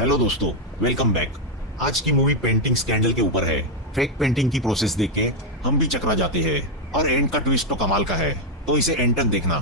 Hello दोस्तों, welcome back. आज की मूवी पेंटिंग स्कैंडल के ऊपर है। फेक पेंटिंग की प्रोसेस देख के हम भी चकरा जाते हैं और एंड का ट्विस्ट तो कमाल का है, तो इसे एंड तक देखना।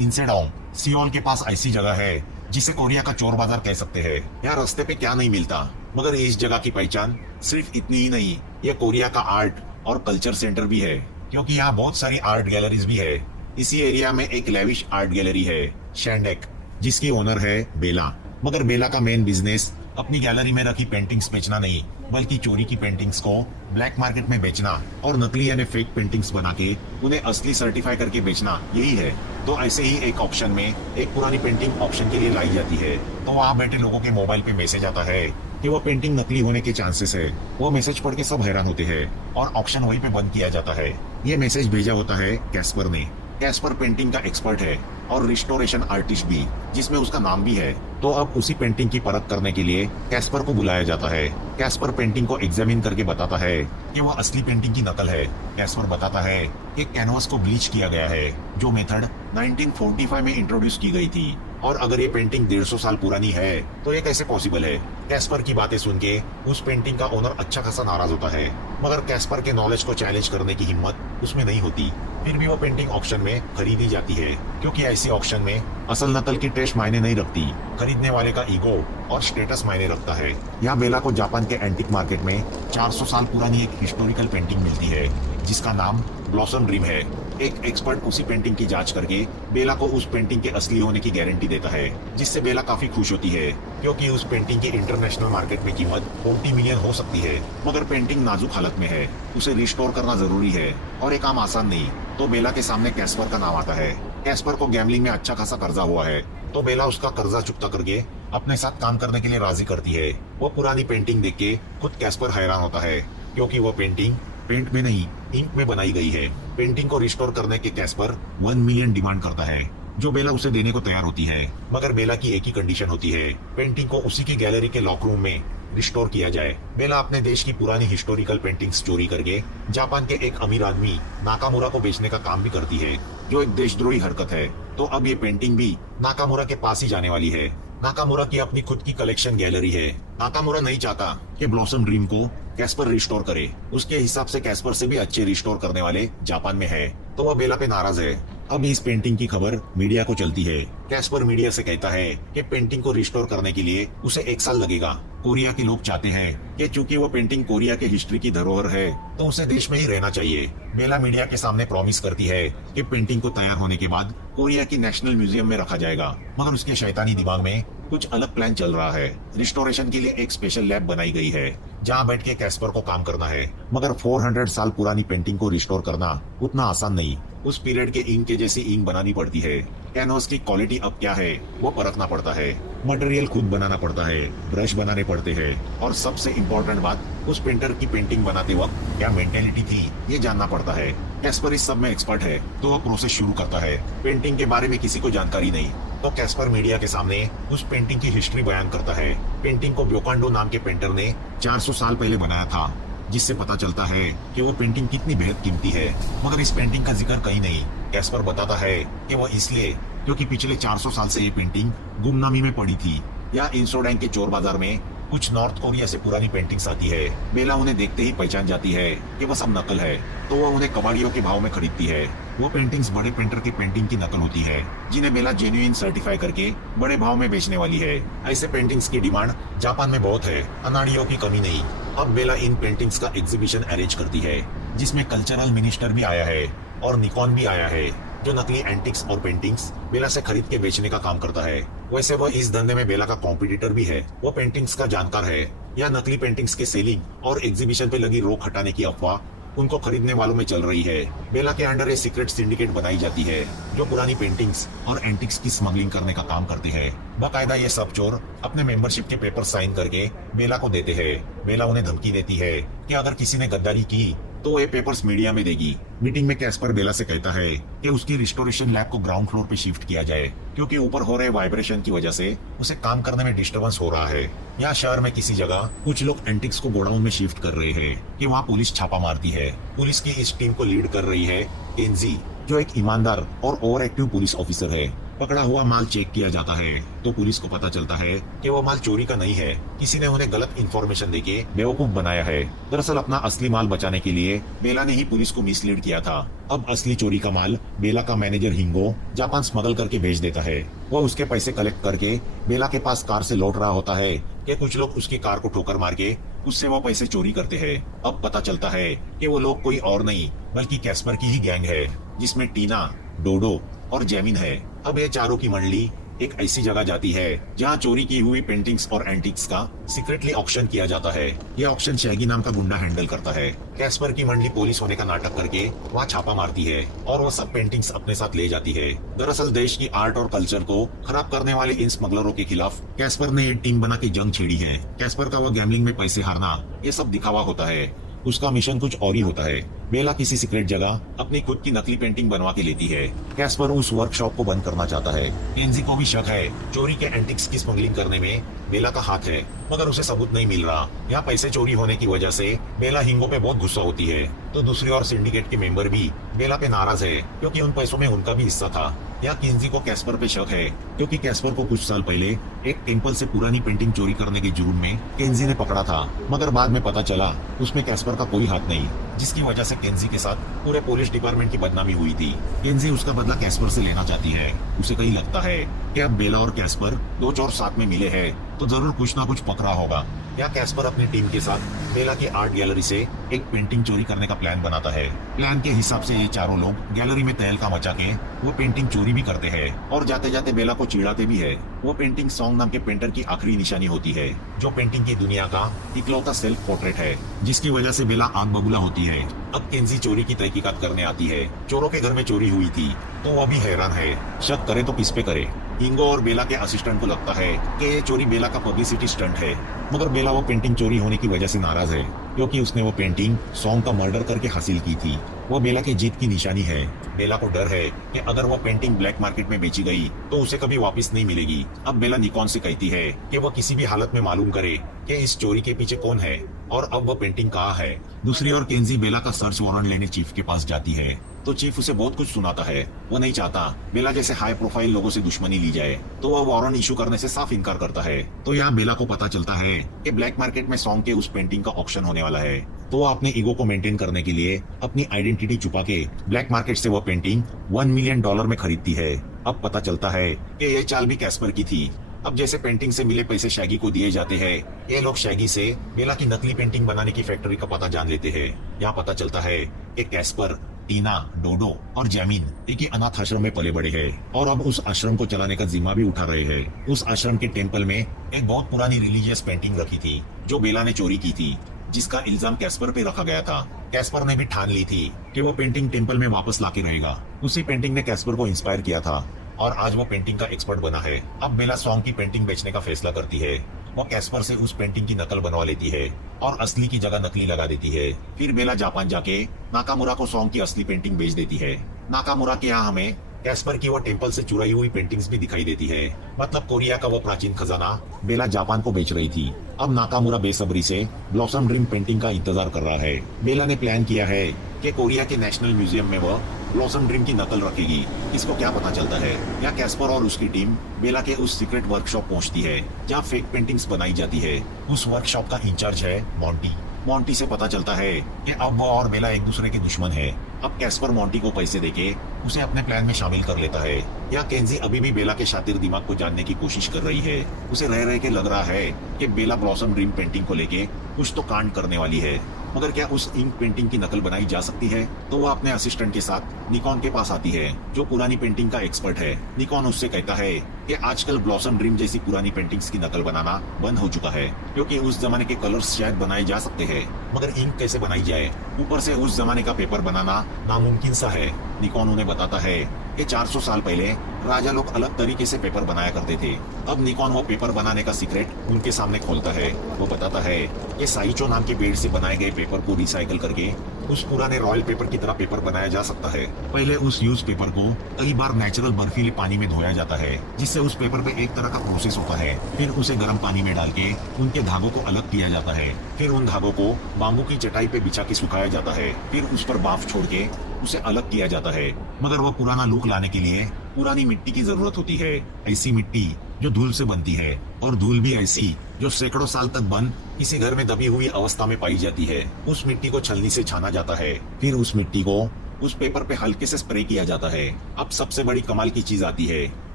इंसेडाओंग सियोल के पास ऐसी जगह है जिसे कोरिया का चोर बाजार कह सकते हैं। यहाँ रास्ते पे क्या नहीं मिलता, मगर इस जगह की पहचान सिर्फ इतनी ही नहीं, यह कोरिया का आर्ट और कल्चर सेंटर भी है, क्योंकि यहाँ बहुत सारी आर्ट गैलरीज भी है। इसी एरिया में एक लेविश आर्ट गैलरी है, शैंडेक, जिसकी ओनर है बेला। मगर बेला का मेन बिजनेस अपनी गैलरी में रखी पेंटिंग्स बेचना नहीं, बल्कि चोरी की पेंटिंग्स को ब्लैक मार्केट में बेचना और नकली यानी फेक पेंटिंग्स बना के उन्हें असली सर्टिफाई करके बेचना, यही है। तो ऐसे ही एक ऑप्शन में एक पुरानी पेंटिंग ऑप्शन के लिए लाई जाती है, तो वहाँ बैठे लोगों के मोबाइल पे मैसेज आता है कि वो पेंटिंग नकली होने के चांसेस है। वो मैसेज पढ़ के सब हैरान होते हैं और ऑप्शन वहीं पे बंद किया जाता है। ये मैसेज भेजा होता है कैस्पर ने। कैस्पर पेंटिंग का एक्सपर्ट है और रिस्टोरेशन आर्टिस्ट भी, जिसमें उसका नाम भी है। तो अब उसी पेंटिंग की परख करने के लिए कैस्पर को बुलाया जाता है। कैस्पर पेंटिंग को एग्जामिन करके बताता है कि वह असली पेंटिंग की नकल है। कैस्पर बताता है कि कैनवास को ब्लीच किया गया है, जो मेथड 1945 में इंट्रोड्यूस की गई थी, और अगर ये पेंटिंग 150 साल पुरानी है तो ये कैसे पॉसिबल है। कैस्पर की बातें सुन के उस पेंटिंग का ओनर अच्छा खासा नाराज होता है, मगर कैस्पर के नॉलेज को चैलेंज करने की हिम्मत उसमें नहीं होती। फिर भी वो पेंटिंग ऑक्शन में खरीदी जाती है, क्योंकि ऐसी ऑक्शन में असल नकल की टेस्ट मायने नहीं रखती, खरीदने वाले का ईगो और स्टेटस मायने रखता है। यहाँ बेला को जापान के एंटिक मार्केट में 400 साल पुरानी एक हिस्टोरिकल पेंटिंग मिलती है, जिसका नाम ब्लॉसम ड्रीम है। एक एक्सपर्ट उसी पेंटिंग की जांच करके बेला को उस पेंटिंग के असली होने की गारंटी देता है, जिससे बेला काफी खुश होती है, क्योंकि उस पेंटिंग की इंटरनेशनल मार्केट में कीमत 40 मिलियन हो सकती है। मगर पेंटिंग नाजुक हालत में है, उसे रिस्टोर करना जरूरी है और ये काम आसान नहीं। तो बेला के सामने कैस्पर का नाम आता है। कैस्पर को गैम्बलिंग में अच्छा खासा कर्जा हुआ है, तो बेला उसका कर्जा चुकता करके अपने साथ काम करने के लिए राजी करती है। वो पुरानी पेंटिंग देख के खुद कैस्पर हैरान होता है, क्योंकि वो पेंटिंग पेंट में नहीं, इंक में बनाई गई है। पेंटिंग को रिस्टोर करने के कैस्पर 1 मिलियन डिमांड करता है, जो बेला उसे देने को तैयार होती है। मगर बेला की एक ही कंडीशन होती है, पेंटिंग को उसी की गैलरी के लॉक रूम में रिस्टोर किया जाए। बेला अपने देश की पुरानी हिस्टोरिकल पेंटिंग्स चोरी करके जापान के एक अमीर आदमी नाकामुरा को बेचने का काम भी करती है, जो एक देशद्रोही हरकत है। तो अब ये पेंटिंग भी नाकामुरा के पास ही जाने वाली है। नाकामुरा की अपनी खुद की कलेक्शन गैलरी है। नाकामुरा नहीं चाहता कि ब्लॉसम ड्रीम को कैस्पर रिस्टोर करे। उसके हिसाब से कैस्पर से भी अच्छे रिस्टोर करने वाले जापान में है, तो वह बेला पे नाराज है। अब इस पेंटिंग की खबर मीडिया को चलती है। कैस्पर मीडिया से कहता है कि पेंटिंग को रिस्टोर करने के लिए उसे 1 साल लगेगा। कोरिया के लोग चाहते हैं कि चूंकि वो पेंटिंग कोरिया के हिस्ट्री की धरोहर है, तो उसे देश में ही रहना चाहिए। बेला मीडिया के सामने प्रॉमिस करती है कि पेंटिंग को तैयार होने के बाद कोरिया की नेशनल म्यूजियम में रखा जाएगा। मगर उसके शैतानी दिमाग में कुछ अलग प्लान चल रहा है। रिस्टोरेशन के लिए एक स्पेशल लैब बनाई गई है, जहाँ बैठ के कैस्पर को काम करना है। मगर 400 साल पुरानी पेंटिंग को रिस्टोर करना उतना आसान नहीं। उस पीरियड के इंक के जैसी इंक बनानी पड़ती है। कैनवास की क्वालिटी अब क्या है वो परखना पड़ता है। मटेरियल खुद बनाना पड़ता है, ब्रश बनाने पड़ते हैं, और सबसे इम्पोर्टेंट बात, उस पेंटर की पेंटिंग बनाते वक्त क्या मेंटेलिटी थी ये जानना पड़ता है। कैस्पर इस सब में एक्सपर्ट है, तो वो प्रोसेस शुरू करता है। पेंटिंग के बारे में किसी को जानकारी नहीं, तो कैस्पर मीडिया के सामने उस पेंटिंग की हिस्ट्री बयान करता है। पेंटिंग को ब्योकांडो नाम के पेंटर ने 400 साल पहले बनाया था, जिससे पता चलता है कि वो पेंटिंग कितनी बेहद कीमती है। मगर इस पेंटिंग का जिक्र कहीं नहीं। कैस्पर बताता है कि वो इसलिए क्योंकि पिछले 400 साल से ये पेंटिंग गुमनामी में पड़ी थी। या इंसोडैंग के चोर बाजार में कुछ नॉर्थ कोरिया से पुरानी पेंटिंग्स आती है। बेला उन्हें देखते ही पहचान जाती है कि वो सब नकल है, तो वो उन्हें कबाड़ियों के भाव में खरीदती है। वो पेंटिंग्स बड़े पेंटर की पेंटिंग की नकल होती है, जिन्हें बेला जेन्युइन सर्टिफाई करके बड़े भाव में बेचने वाली है। ऐसे पेंटिंग्स की डिमांड जापान में बहुत है, अनाड़ियों की कमी नहीं। अब बेला इन पेंटिंग्स का एग्जीबिशन अरेंज करती है, जिसमें कल्चरल मिनिस्टर भी आया है और निकॉन भी आया है, जो नकली एंटिक्स और पेंटिंग्स बेला से खरीद के बेचने का काम करता है। वैसे वह इस धंधे में बेला का कॉम्पिटिटर भी है। वो पेंटिंग्स का जानकार है। या नकली पेंटिंग्स के सेलिंग और एग्जीबिशन पे लगी रोक हटाने की अफवाह उनको खरीदने वालों में चल रही है। बेला के अंडर ये सीक्रेट सिंडिकेट बनाई जाती है, जो पुरानी पेंटिंग्स और एंटिक्स की स्मगलिंग करने का काम करते हैं। बाकायदा ये सब चोर अपने मेंबरशिप के पेपर साइन करके बेला को देते हैं। बेला उन्हें धमकी देती है कि अगर किसी ने गद्दारी की तो ये पेपर्स मीडिया में देगी। मीटिंग में कैस्पर बेला से कहता है कि उसकी रिस्टोरेशन लैब को ग्राउंड फ्लोर पे शिफ्ट किया जाए, क्योंकि ऊपर हो रहे वाइब्रेशन की वजह से उसे काम करने में डिस्टर्बेंस हो रहा है। यहाँ शहर में किसी जगह कुछ लोग एंटिक्स को गोडाउन में शिफ्ट कर रहे हैं कि वहाँ पुलिस छापा मारती है। पुलिस की इस टीम को लीड कर रही है एनजी, जो एक ईमानदार और ओवर एक्टिव पुलिस ऑफिसर है। पकड़ा हुआ माल चेक किया जाता है तो पुलिस को पता चलता है कि वो माल चोरी का नहीं है, किसी ने उन्हें गलत इंफॉर्मेशन देके बेवकूफ बनाया है। दरअसल अपना असली माल बचाने के लिए बेला ने ही पुलिस को मिसलीड किया था। अब असली चोरी का माल बेला का मैनेजर हिंगो जापान स्मगल करके भेज देता है। वो उसके पैसे कलेक्ट करके बेला के पास कार से लौट रहा होता है कि कुछ लोग उसकी कार को ठोकर मार के उससे वो पैसे चोरी करते हैं। अब पता चलता है कि वो लोग कोई और नहीं बल्कि कैस्पर की ही गैंग है, जिसमें टीना, डोडो और जैमिन है। अब ये चारों की मंडली एक ऐसी जगह जाती है जहाँ चोरी की हुई पेंटिंग्स और एंटिक्स का सीक्रेटली ऑक्शन किया जाता है। यह ऑक्शन शैगी नाम का गुंडा हैंडल करता है। कैस्पर की मंडली पुलिस होने का नाटक करके वहाँ छापा मारती है और वो सब पेंटिंग्स अपने साथ ले जाती है। दरअसल देश की आर्ट और कल्चर को खराब करने वाले इन स्मगलरों के खिलाफ कैस्पर ने एक टीम बना के जंग छेड़ी है। कैस्पर का वो गैम्बलिंग में पैसे हारना ये सब दिखावा होता है, उसका मिशन कुछ और ही होता है। बेला किसी सीक्रेट जगह अपनी खुद की नकली पेंटिंग बनवा के लेती है। कैस्पर उस वर्कशॉप को बंद करना चाहता है। केंजी को भी शक है चोरी के एंटिक्स की स्मगलिंग करने में बेला का हाथ है, मगर उसे सबूत नहीं मिल रहा। यहाँ पैसे चोरी होने की वजह से बेला हिंगो पे बहुत गुस्सा होती है, तो दूसरी ओर सिंडिकेट के मेंबर भी बेला पे नाराज है क्योंकि उन पैसों में उनका भी हिस्सा था। यहाँ केंजी को कैस्पर पे शक है क्योंकि कैस्पर को कुछ साल पहले एक टेम्पल से पुरानी पेंटिंग चोरी करने के जुर्म में केंजी ने पकड़ा था, मगर बाद में पता चला उसमें कैस्पर का कोई हाथ नहीं, जिसकी वजह से केंजी के साथ पूरे पुलिस डिपार्टमेंट की बदनामी हुई थी। केंजी उसका बदला कैस्पर से लेना चाहती है। उसे कहीं लगता है कि अब बेला और कैस्पर दो चोर साथ में मिले हैं तो जरूर कुछ ना कुछ पकड़ा होगा। या कैस्पर अपनी टीम के साथ बेला की आर्ट गैलरी से एक पेंटिंग चोरी करने का प्लान बनाता है। प्लान के हिसाब से ये चारों लोग गैलरी में तहलका मचा के वो पेंटिंग चोरी भी करते हैं और जाते जाते बेला को चिढ़ाते भी है। वो पेंटिंग सॉन्ग नाम के पेंटर की आखिरी निशानी होती है, जो पेंटिंग की दुनिया का इकलौता सेल्फ पोर्ट्रेट है, जिसकी वजह से बेला आग बबूला होती है। अब केंजी चोरी की तहकीकात करने आती है। चोरों के घर में चोरी हुई थी तो वो भी हैरान है, शक करे तो किस पे करे। हिंगो और बेला के असिस्टेंट को लगता है कि ये चोरी बेला का पब्लिसिटी स्टंट है, मगर बेला वो पेंटिंग चोरी होने की वजह से नाराज है क्योंकि उसने वो पेंटिंग सॉन्ग का मर्डर करके हासिल की थी। वो बेला की जीत की निशानी है। बेला को डर है कि अगर वो पेंटिंग ब्लैक मार्केट में बेची गई तो उसे कभी वापस नहीं मिलेगी। अब बेला निकॉन से कहती है कि वो किसी भी हालत में मालूम करे कि इस चोरी के पीछे कौन है और अब वो पेंटिंग कहाँ है। दूसरी ओर केंजी बेला का सर्च वारंट लेने चीफ के पास जाती है तो चीफ उसे बहुत कुछ सुनाता है। वो नहीं चाहता बेला जैसे हाई प्रोफाइल लोगों से दुश्मनी ली जाए, तो वह वारंट इशू करने से साफ इनकार करता है। तो यहाँ बेला को पता चलता है कि ब्लैक मार्केट में सॉन्ग के उस पेंटिंग का ऑक्शन होने वाला है, तो वो अपने ईगो को मेंटेन करने के लिए अपनी आइडेंटिटी छुपा के ब्लैक मार्केट से वो पेंटिंग $1 मिलियन में खरीदती है। अब पता चलता है कि ये चाल भी कैस्पर की थी। अब जैसे पेंटिंग से मिले पैसे शैगी को दिए जाते हैं, ये लोग शैगी से बेला की नकली पेंटिंग बनाने की फैक्ट्री का पता जान लेते हैं। यहाँ पता चलता है कि कैस्पर, टीना, डोडो और जैमिन एक ही अनाथ आश्रम में पले बड़े हैं और अब उस आश्रम को चलाने का जिम्मा भी उठा रहे हैं। उस आश्रम के टेम्पल में एक बहुत पुरानी रिलीजियस पेंटिंग रखी थी जो बेला ने चोरी की थी, जिसका इल्जाम कैस्पर पे रखा गया था। कैस्पर ने भी ठान ली थी कि वो पेंटिंग टेम्पल में वापस लाके रहेगा। उसी पेंटिंग ने कैस्पर को इंस्पायर किया था और आज वो पेंटिंग का एक्सपर्ट बना है। अब बेला सॉन्ग की पेंटिंग बेचने का फैसला करती है। वो कैस्पर से उस पेंटिंग की नकल बनवा लेती है और असली की जगह नकली लगा देती है। फिर बेला जापान जाके नाकामुरा को सॉन्ग की असली पेंटिंग बेच देती है। नाकामुरा के यहाँ हमें कैस्पर की वो टेम्पल से चुराई हुई पेंटिंग्स भी दिखाई देती है। मतलब कोरिया का वो प्राचीन खजाना बेला जापान को बेच रही थी। अब नाकामुरा बेसब्री से ब्लॉसम ड्रीम पेंटिंग का इंतजार कर रहा है। बेला ने प्लान किया है कि कोरिया के नेशनल म्यूजियम में वह ब्लॉसम ड्रीम की नकल रखेगी। इसको क्या पता चलता है, या कैस्पर और उसकी टीम बेला के उस सीक्रेट वर्कशॉप पहुंचती है जहाँ फेक पेंटिंग्स बनाई जाती है। उस वर्कशॉप का इंचार्ज है मॉन्टी। मॉन्टी से पता चलता है कि अब वो और बेला एक दूसरे के दुश्मन है। अब कैस्पर मॉन्टी को पैसे देके उसे अपने प्लान में शामिल कर लेता है। या केंजी अभी भी बेला के शातिर दिमाग को जानने की कोशिश कर रही है। उसे रह रह के लग रहा है कि बेला ब्लॉसम ड्रीम पेंटिंग को लेके कुछ तो कांड करने वाली है, मगर क्या उस इंक पेंटिंग की नकल बनाई जा सकती है? तो वो अपने असिस्टेंट के साथ निकॉन के पास आती है, जो पुरानी पेंटिंग का एक्सपर्ट है। निकॉन उससे कहता है कि आजकल ब्लॉसम ड्रीम जैसी पुरानी पेंटिंग्स की नकल बनाना बंद हो चुका है, क्योंकि उस जमाने के कलर्स शायद बनाए जा सकते हैं, मगर इंक कैसे बनाई जाए? ऊपर से उस जमाने का पेपर बनाना नामुमकिन सा है। निकॉन उन्हें बताता है कि 400 साल पहले राजा लोग अलग तरीके से पेपर बनाया करते थे। अब निकॉन वो पेपर बनाने का सीक्रेट उनके सामने खोलता है। वो बताता है कि साइचो नाम के पेड़ से बनाए गए पेपर को रिसाइकल करके उस पुराने रॉयल पेपर की तरह पेपर बनाया जा सकता है। पहले उस यूज पेपर को कई बार नेचुरल बर्फीले पानी में धोया जाता है, जिससे उस पेपर पे एक तरह का प्रोसेस होता है। फिर उसे गर्म पानी में डाल के उनके धागों को अलग किया जाता है। फिर उन धागों को बाम्बू की चटाई पे बिछा के सुखाया जाता है। फिर उस पर बाफ छोड़ के उसे अलग किया जाता है। मगर वो पुराना लुक लाने के लिए पुरानी मिट्टी की जरूरत होती है, ऐसी मिट्टी जो धूल से बनती है, और धूल भी ऐसी जो सैकड़ों साल तक बंद किसी घर में दबी हुई अवस्था में पाई जाती है। उस मिट्टी को छलनी से छाना जाता है, फिर उस मिट्टी को उस पेपर पे हल्के से स्प्रे किया जाता है। अब सबसे बड़ी कमाल की चीज आती है,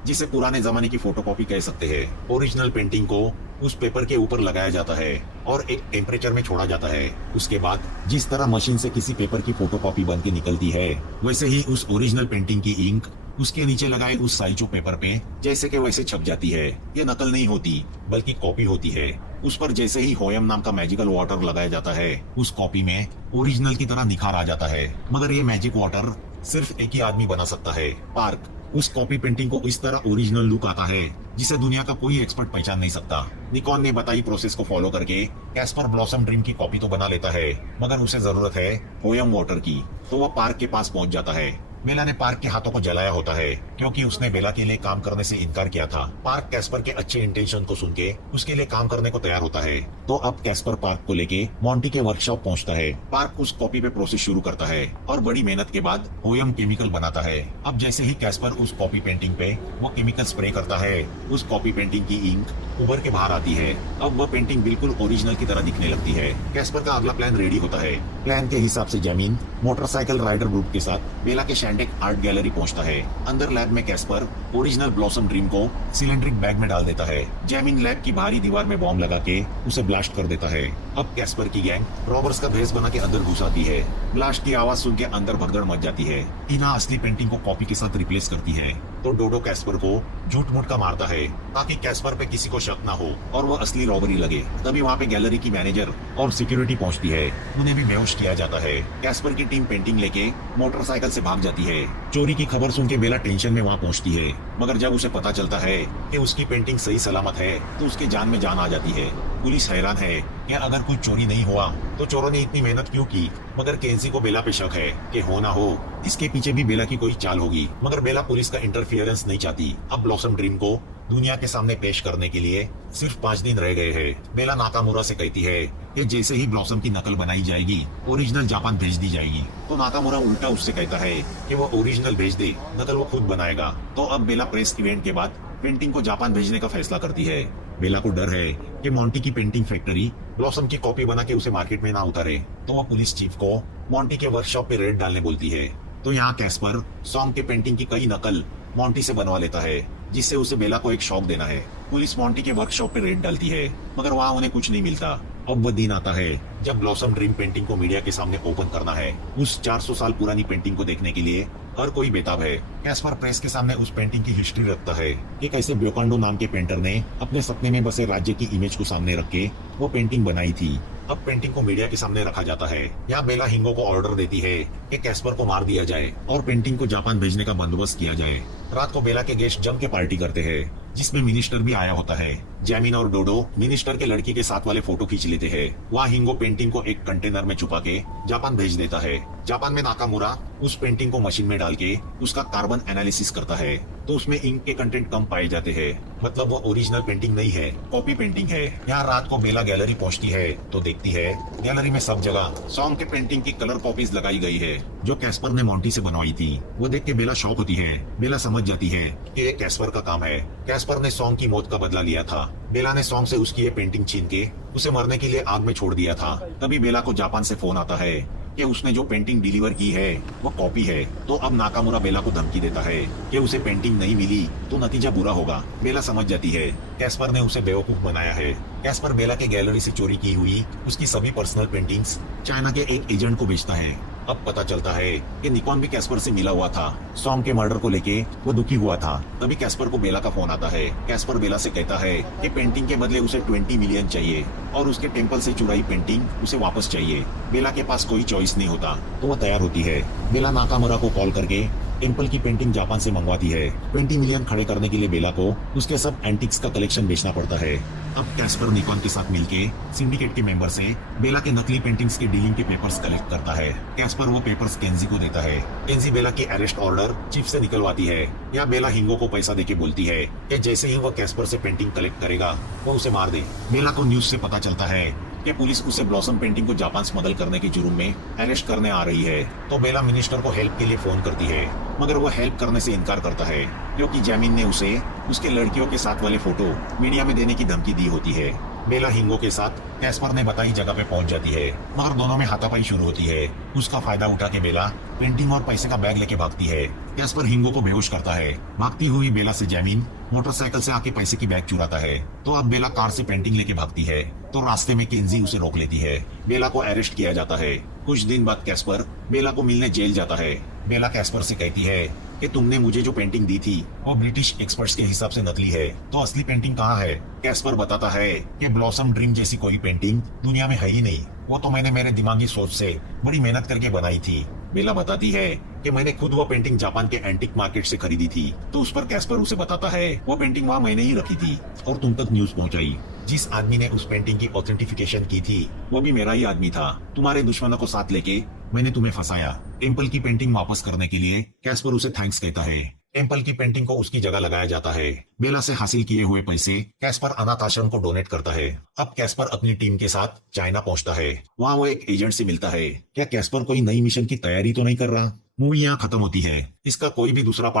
जिसे पुराने जमाने की फोटोकॉपी कह सकते हैं। ओरिजिनल पेंटिंग को उस पेपर के ऊपर लगाया जाता है और एक टेम्परेचर में छोड़ा जाता है। उसके बाद जिस तरह मशीन से किसी पेपर की फोटोकॉपी बन के निकलती है, वैसे ही उस ओरिजिनल पेंटिंग की इंक उसके नीचे लगाए उस साइजो पेपर पे जैसे के वैसे छप जाती है। ये नकल नहीं होती, बल्कि कॉपी होती है। उस पर जैसे ही होयम नाम का मैजिकल वाटर लगाया जाता है, उस कॉपी में ओरिजिनल की तरह निखार आ जाता है। मगर ये मैजिक वाटर सिर्फ एक ही आदमी बना सकता है, पार्क। उस कॉपी पेंटिंग को इस तरह ओरिजिनल लुक आता है जिसे दुनिया का कोई एक्सपर्ट पहचान नहीं सकता। निकॉन ने बताई प्रोसेस को फॉलो करके कैस्पर ब्लॉसम ड्रीम की कॉपी तो बना लेता है, मगर उसे जरूरत है होयम वाटर की। तो वो पार्क के पास पहुंच जाता है। बेला ने पार्क के हाथों को जलाया होता है क्योंकि उसने बेला के लिए काम करने से इनकार किया था। पार्क कैस्पर के अच्छे इंटेंशन को सुन के उसके लिए काम करने को तैयार होता है। तो अब कैस्पर पार्क को लेके मॉन्टी के वर्कशॉप पहुंचता है। पार्क उस कॉपी पे प्रोसेस शुरू करता है और बड़ी मेहनत के बाद होयम केमिकल बनाता है। अब जैसे ही कैस्पर उस कॉपी पेंटिंग पे वो केमिकल स्प्रे करता है, उस कॉपी पेंटिंग की इंक उभर के बाहर आती है। अब वह पेंटिंग बिल्कुल ओरिजिनल की तरह दिखने लगती है। कैस्पर का अगला प्लान रेडी होता है। प्लान के हिसाब से जैमिन मोटरसाइकिल राइडर ग्रुप के साथ बेला के शैंडेक आर्ट गैलरी पहुंचता है। अंदर लैब में कैस्पर ओरिजिनल ब्लॉसम ड्रीम को सिलेंड्रिक बैग में डाल देता है। जैमिन लैब की बाहरी दीवार में बॉम्ब लगा के उसे ब्लास्ट कर देता है। अब कैस्पर की गैंग रॉबर्स का भेष बना के अंदर घुस आती है। ब्लास्ट की आवाज सुन के अंदर भगदड़ मच जाती है। टीना असली पेंटिंग को कॉपी के साथ रिप्लेस करती है, तो डोडो कैस्पर को झूठ मूठ का मारता है ताकि कैस्पर पे किसी को शक न हो और वो असली रॉबरी लगे। तभी वहाँ पे गैलरी की मैनेजर और सिक्योरिटी पहुँचती है। उन्हें भी बेहोश किया जाता है। कैस्पर की टीम पेंटिंग लेके मोटरसाइकिल से भाग जाती है। चोरी की खबर सुन के बेला टेंशन में वहाँ पहुँचती है, मगर जब उसे पता चलता है कि उसकी पेंटिंग सही सलामत है तो उसके जान में जान आ जाती है। पुलिस हैरान है कि अगर कोई चोरी नहीं हुआ तो चोरों ने इतनी मेहनत क्यों की। मगर केंसी को बेला पे शक है कि हो ना हो इसके पीछे भी बेला की कोई चाल होगी। मगर बेला पुलिस का इंटरफियरेंस नहीं चाहती। अब ब्लॉसम ड्रीम को दुनिया के सामने पेश करने के लिए सिर्फ 5 दिन रह गए हैं। बेला नाकामुरा से कहती है कि जैसे ही ब्लॉसम की नकल बनाई जाएगी ओरिजिनल जापान भेज दी जाएगी। तो नाकामुरा उल्टा उससे कहता है कि वो ओरिजिनल भेज दे, नकल वो खुद बनाएगा। तो अब बेला प्रेस इवेंट के बाद पेंटिंग को जापान भेजने का फैसला करती है। बेला को डर है कि मॉन्टी की पेंटिंग फैक्ट्री ब्लॉसम की कॉपी बना के उसे मार्केट में ना उतारे, तो वो पुलिस चीफ को मॉन्टी के वर्कशॉप पे रेड डालने बोलती है। तो यहाँ कैस्पर सॉन्ग के पेंटिंग की कई नकल मॉन्टी से बनवा लेता है, जिससे उसे बेला को एक शॉक देना है। पुलिस मॉन्टी के वर्कशॉप पे रेड डालती है, मगर वहाँ उन्हें कुछ नहीं मिलता। अब वह दिन आता है जब ब्लॉसम ड्रीम पेंटिंग को मीडिया के सामने ओपन करना है। उस 400 साल पुरानी पेंटिंग को देखने के लिए हर कोई बेताब है। कैस्पर प्रेस के सामने उस पेंटिंग की हिस्ट्री रखता है कि कैसे ब्योकांडो नाम के पेंटर ने अपने सपने में बसे राज्य की इमेज को सामने रख के वो पेंटिंग बनाई थी। अब पेंटिंग को मीडिया के सामने रखा जाता है। यहाँ बेला हिंगो को ऑर्डर देती है कि कैस्पर को मार दिया जाए और पेंटिंग को जापान भेजने का बंदोबस्त किया जाए। रात को बेला के गेस्ट जम के पार्टी करते हैं, जिसमें मिनिस्टर भी आया होता है। जैमिन और डोडो मिनिस्टर के लड़की के साथ वाले फोटो खींच लेते हैं। वहाँ हिंगो पेंटिंग को एक कंटेनर में छुपा के जापान भेज देता है। जापान में नाकामुरा उस पेंटिंग को मशीन में डाल के उसका कार्बन एनालिसिस करता है, तो उसमें इंक के कंटेंट कम पाए जाते हैं। मतलब वो ओरिजिनल पेंटिंग नहीं है, कॉपी पेंटिंग है। यहाँ रात को बेला गैलरी पहुँचती है तो देखती है गैलरी में सब जगह सॉन्ग के पेंटिंग की कलर कॉपीज लगाई गई है, जो कैस्पर ने मॉन्टी से बनवाई थी। वो देख के बेला शॉक होती है। बेला समझ जाती है कि ये कैस्पर का काम है। कैस्पर ने सॉन्ग की मौत का बदला लिया था। बेला ने सॉन्ग से उसकी ये पेंटिंग छीन के उसे मरने के लिए आग में छोड़ दिया था। तभी बेला को जापान से फोन आता है कि उसने जो पेंटिंग डिलीवर की है वो कॉपी है। तो अब नाकामुरा बेला को धमकी देता है कि उसे पेंटिंग नहीं मिली तो नतीजा बुरा होगा। बेला समझ जाती है कैस्पर ने उसे बेवकूफ बनाया है। कैस्पर बेला के गैलरी से चोरी की हुई उसकी सभी पर्सनल पेंटिंग्स चाइना के एक एजेंट को बेचता है। अब पता चलता है कि निकॉन भी कैस्पर से मिला हुआ था। सॉन्ग के मर्डर को लेके वो दुखी हुआ था। तभी कैस्पर को बेला का फोन आता है। कैस्पर बेला से कहता है कि पेंटिंग के बदले उसे 20 मिलियन चाहिए और उसके टेम्पल से चुराई पेंटिंग उसे वापस चाहिए। बेला के पास कोई चॉइस नहीं होता, तो वो तैयार होती है। बेला नाकामुरा को कॉल करके टेम्पल की पेंटिंग जापान से मंगवाती है। 20 मिलियन खड़े करने के लिए बेला को उसके सब एंटिक्स का कलेक्शन बेचना पड़ता है। अब कैस्पर निकॉन के साथ मिलके सिंडिकेट के मेंबर से बेला के नकली पेंटिंग्स के डीलिंग के पेपर्स कलेक्ट करता है। कैस्पर वो पेपर्स केंजी को देता है। केंजी बेला की अरेस्ट ऑर्डर चीफ से निकलवाती है। या बेला हिंगो को पैसा देके बोलती है कि जैसे ही वो कैस्पर से पेंटिंग कलेक्ट करेगा वो उसे मार दे। बेला को न्यूज से पता चलता है कि पुलिस उसे ब्लॉसम पेंटिंग को जापान स्मगल करने के जुर्म में अरेस्ट करने आ रही है। तो बेला मिनिस्टर को हेल्प के लिए फोन करती है। मगर वो हेल्प करने से इनकार करता है क्योंकि जैमिन ने उसे उसके लड़कियों के साथ वाले फोटो मीडिया में देने की धमकी दी होती है। बेला हिंगो के साथ कैस्पर ने बताई जगह पे पहुंच जाती है, मगर दोनों में हाथापाई शुरू होती है। उसका फायदा उठा के बेला पेंटिंग और पैसे का बैग लेके भागती है। कैस्पर हिंगो को बेहोश करता है। भागती हुई बेला से जैमिन मोटरसाइकिल से आके पैसे की बैग चुराता है, तो अब बेला कार से पेंटिंग लेके भागती है, तो रास्ते में केंजी उसे रोक लेती है। बेला को अरेस्ट किया जाता है। कुछ दिन बाद कैस्पर बेला को मिलने जेल जाता है। बेला कैस्पर से कहती है कि तुमने मुझे जो पेंटिंग दी थी वो ब्रिटिश एक्सपर्ट्स के हिसाब से नकली है, तो असली पेंटिंग कहाँ है? कैस्पर बताता है कि ब्लॉसम ड्रीम जैसी कोई पेंटिंग दुनिया में है ही नहीं, वो तो मैंने मेरे दिमागी सोच से बड़ी मेहनत करके बनाई थी। बेला बताती है कि मैंने खुद वो पेंटिंग जापान के एंटीक मार्केट से खरीदी थी, तो उस पर कैस्पर उसे बताता है वो पेंटिंग वहाँ मैंने ही रखी थी और तुम तक न्यूज पहुंचाई। जिस आदमी ने उस पेंटिंग की ऑथेंटिफिकेशन की थी वो भी मेरा ही आदमी था। तुम्हारे दुश्मनों को साथ लेके मैंने तुम्हें फंसाया। टेम्पल की पेंटिंग वापस करने के लिए कैस्पर उसे थैंक्स कहता है। टेम्पल की पेंटिंग को उसकी जगह लगाया जाता है। बेला से हासिल किए हुए पैसे कैस्पर अनाथ आश्रम को डोनेट करता है। अब कैस्पर अपनी टीम के साथ चाइना पहुंचता है। वहाँ वो एक एजेंट से मिलता है। क्या कैस्पर कोई नई मिशन की तैयारी तो नहीं कर रहा? मूवी यहाँ खत्म होती है। इसका कोई भी दूसरा पार्ट